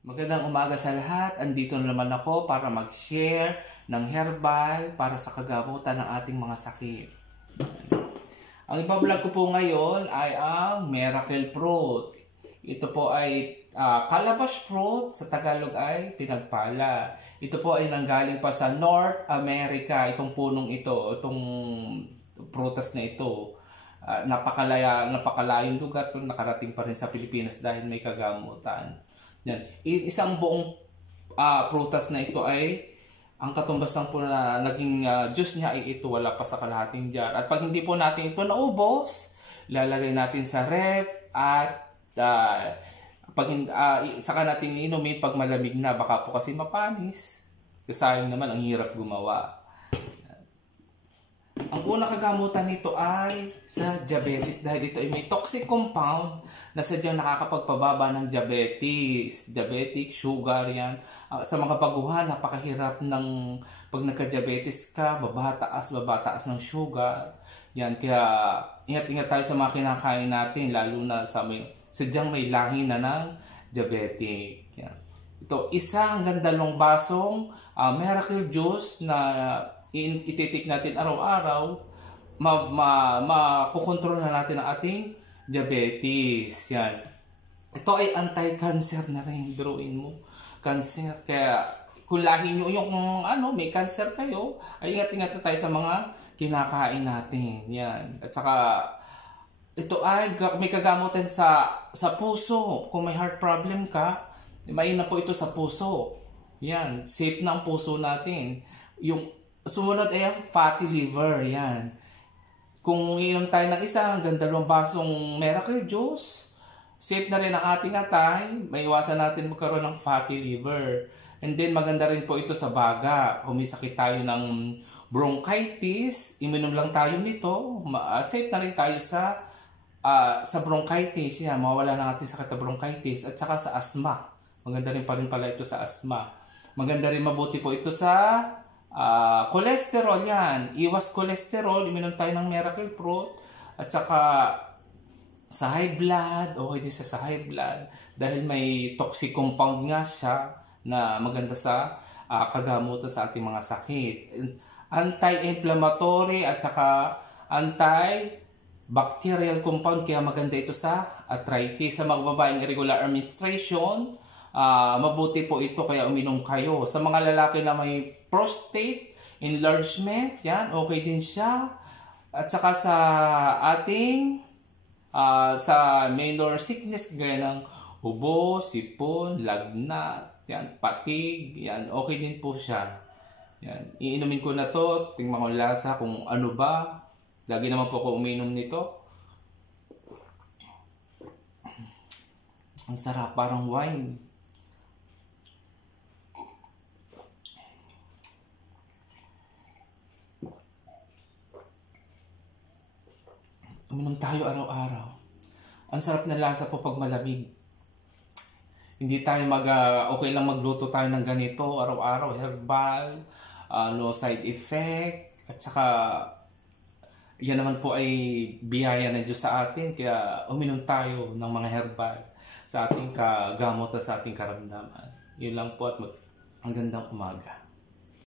Magandang umaga sa lahat. Andito na naman ako para mag-share ng herbal para sa kagamutan ng ating mga sakit. Ang ibablog ko po ngayon ay ang miracle fruit. Ito po ay calabash fruit, sa Tagalog ay pinagpala. Ito po ay nanggaling pa sa North America, itong punong ito, itong prutas na ito. Napakalayong lugar pero nakarating pa rin sa Pilipinas dahil may kagamutan. Yan. Isang buong prutas na ito ay ang katumbas lang po na naging juice niya ay ito, wala pa sa kalahating jar. At pag hindi po natin ito naubos, lalagay natin sa ref at saka natin inumin pag malamig na, baka po kasi mapanis. Kasi naman ang hirap gumawa. Ang unang kagamutan nito ay sa diabetes dahil ito ay may toxic compound na sadyang nakakapagpababa ng diabetes, diabetic, sugar yan. Sa mga baguhan, napakahirap ng pag nagka-diabetes ka, babataas ng sugar. Yan, kaya ingat-ingat tayo sa mga kinakain natin, lalo na sa sadyang may lahi na ng diabetic. Yan. Ito, isa hanggang 2 basong miracle juice na ititik natin araw-araw, makukontrol na natin ang ating diabetes. Yan. Ito ay anti-cancer na rin. Biruin mo. Cancer. Kaya kung lahi nyo yung may cancer kayo, ay ingat-ingat na tayo sa mga kinakain natin. Yan. At saka ito ay may kagamutan sa puso. Kung may heart problem ka, mainam po ito sa puso. Yan. Safe na ang puso natin. Yung sumunod ay fatty liver, yan. Kung inom tayo ng isa hanggang 2 basong miracle juice, safe na rin ang ating atay, may iwasan natin magkaroon ng fatty liver. And then maganda rin po ito sa baga. Kung may sakit tayo ng bronchitis, iminom lang tayo nito, safe na rin tayo sa bronchitis, yan. Mawala na natin sakit na bronchitis at saka sa asthma. Maganda rin pala ito sa asthma. Maganda rin, mabuti po ito sa cholesterol, yan. Iwas cholesterol, iminom tayo ng miracle fruit. At saka sa high blood, okay din sa high blood dahil may toxic compound nga siya na maganda sa kagamutan sa ating mga sakit. Anti-inflammatory at saka anti-bacterial compound, kaya maganda ito sa arthritis. Sa mga babaeng irregular menstruation, mabuti po ito, kaya uminom kayo. Sa mga lalaki na may prostate enlargement, yan, okay din siya. At saka sa ating sa minor sickness gaya ng ubo, sipon, lagnat, yan, patig, yan, okay din po siya. Yan, iinumin ko na to, tingnan ko lasa kung ano ba. Lagi naman po ako uminom nito. Ang sarap, parang wine. Uminom tayo araw-araw. Ang sarap na lasa po pag malamig. Hindi tayo okay lang magluto tayo ng ganito araw-araw, herbal, no side effect, at saka yan naman po ay biyaya ng Diyos sa atin, kaya uminom tayo ng mga herbal sa ating kagamutan, sa ating karamdaman. Yun lang po at magandang umaga.